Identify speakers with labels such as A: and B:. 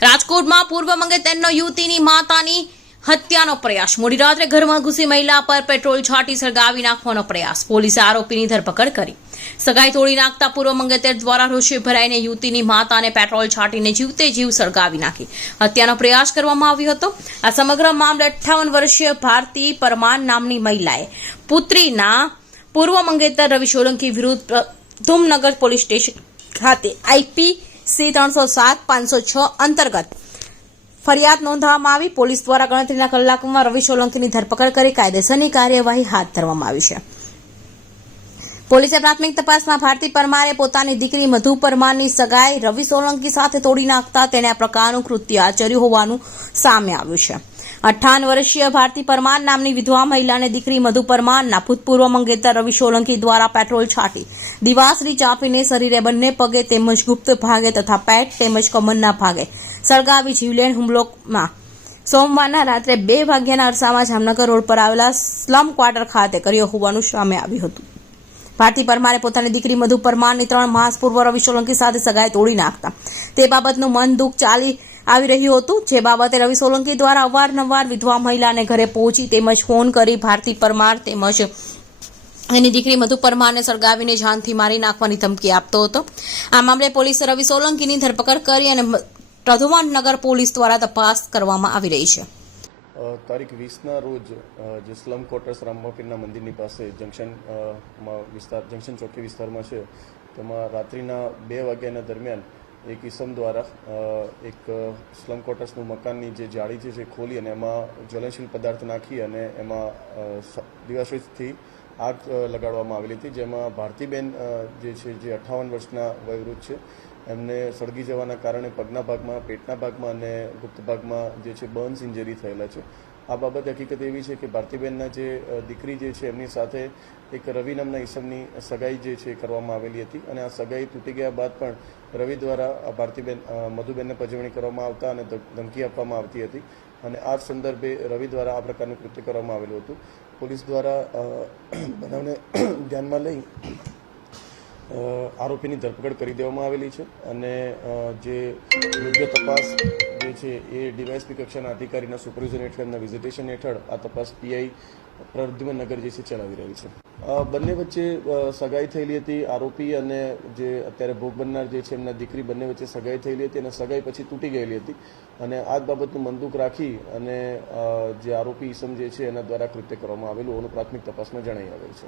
A: રાજકોટમાં પૂર્વ મંગેતરનો યુવતીની માતાની હત્યાનો પ્રયાસ. મોડી રાત્રે ઘરમાં ઘૂસી મહિલા પર પેટ્રોલ છાંટી સળગાવી નાખવાનો પ્રયાસ. પોલીસે આરોપીની ધરપકડ કરી. સગાઈ તોડી નાખતા પૂર્વ મંગેતર દ્વારા રોષે ભરાઈને યુવતીની માતાને પેટ્રોલ છાંટીને જીવતે જીવ સળગાવી નાખી. હત્યાનો પ્રયાસ કરવામાં આવ્યો હતો. આ સમગ્ર મામલે અઠ્ઠાવન વર્ષીય ભારતી પરમાર નામની મહિલાએ પુત્રીના પૂર્વ મંગેતર રવિ સોલંકી વિરુદ્ધ ધૂમનગર પોલીસ સ્ટેશન ખાતે આઈપી સી ત્રણસો સાત પાંચસો છ અંતર્ગત. ફરિયાદ નોંધવામાં આવી. પોલીસ દ્વારા ગણતરીના કલાકોમાં રવિ સોલંકીની ધરપકડ કરી કાયદેસરની કાર્યવાહી હાથ ધરવામાં આવી છે. પોલીસે પ્રાથમિક તપાસમાં ભારતી પરમારે પોતાની દીકરી મધુ પરમારની સગાઈ રવિ સોલંકી સાથે તોડી નાખતા તેને આ પ્રકારનું કૃત્ય આચર્યું હોવાનું સામે આવ્યું છે. અઠ્ઠાવન વર્ષીય ભારતી પરમાર નામની વિધવા મહિલાને દીકરી મધુ પરમારના ભૂતપૂર્વ મંગેતર રવિ સોલંકી દ્વારા પેટ્રોલ છાંટી. દિવાસરી ચાપીને શરીરે બંને પગે તેમજ ગુપ્ત ભાગે તથા પેટ તેમજ કમરના ભાગે સળગાવી જીવલેણ હુમલોમાં. સોમવારના રાત્રે બે વાગ્યાના અરસામાં જામનગર રોડ પર આવેલા સ્લમ ક્વાર્ટર ખાતે કર્યો હોવાનું સામે આવ્યું હતું. ભારતી પરમારે પોતાની દીકરી મધુ પરમારની ત્રણ માસ પૂર્વ રવિ સોલંકી સાથે સગાઈ તોડી નાખતા. તે બાબતનું મન દુઃખ ચાલી આવી રહ્યું હતું, જે બાબતે રવિ સોલંકી દ્વારા અવારનવાર વિધવા મહિલાને ઘરે પહોંચી તેમજ ફોન કરી ભારતી પરમાર તેમજ એની દીકરી મધુ પરમારને સળગાવીને જાનથી મારી નાખવાની ધમકી આપતો હતો. આ મામલે પોલીસે રવિ સોલંકીની ધરપકડ કરી અને પ્રધુવનનગર પોલીસ દ્વારા તપાસ કરવામાં આવી રહી છે.
B: તારીખ વીસના રોજ જે સ્લમ ક્વાર્ટર્સ રામબાપીરના મંદિરની પાસે જંકશન વિસ્તાર, જંકશન ચોકી વિસ્તારમાં છે, તેમાં રાત્રિના બે વાગ્યાના દરમિયાન એક ઇસમ દ્વારા એક સ્લમ ક્વાર્ટર્સનું મકાનની જે જાળી છે જે ખોલી અને એમાં જ્વલનશીલ પદાર્થ નાખી અને એમાં અ, આગ લગાડવામાં આવેલી હતી જેમાં ભારતીબેન જે છે જે અઠ્ઠાવન વર્ષના વયવૃદ્ધ છે એમને સળગી જવાના કારણે પગના ભાગમાં પેટના ભાગમાં અને ગુપ્ત ભાગમાં જે છે બર્ન્સ ઇન્જરી થયેલા છે. આ બાબત હકીકત એવી છે કે ભારતીબેનના જે દીકરી જે છે, એમની સાથે એક રવિ નામના ઈસમની સગાઈ જે છે કરવામાં આવેલી હતી અને આ સગાઈ તૂટી ગયા બાદ પણ રવિ દ્વારા ભારતીબેન મધુબેનને પજવણી કરવામાં આવતા અને ધમકી આપવામાં આવતી હતી અને આ સંદર્ભે રવિ દ્વારા આ પ્રકારનું કૃત્ય કરવામાં આવેલું હતું. પોલીસ દ્વારા બનાવને ધ્યાનમાં લઈ આરોપીની ધરપકડ કરી દેવામાં આવેલી છે અને જે યોગ્ય તપાસ જે છે એ ડીવાયસપી કક્ષાના અધિકારીના સુપરવિઝન હેઠળ એમના વિઝિટેશન હેઠળ આ તપાસ પીઆઈ પ્રદ્યુમનગર જે છે ચલાવી રહી છે. બંને વચ્ચે સગાઈ થયેલી હતી આરોપી અને જે અત્યારે ભોગ બનનાર જે છે એમના દીકરી બંને વચ્ચે સગાઈ થયેલી હતી અને સગાઈ પછી તૂટી ગયેલી હતી અને આ બાબતનું મંદુક રાખી અને જે આરોપી ઈસમ જે છે એના દ્વારા કૃત્ય કરવામાં આવેલું હોવાનું પ્રાથમિક તપાસમાં જણાઈ આવેલ છે.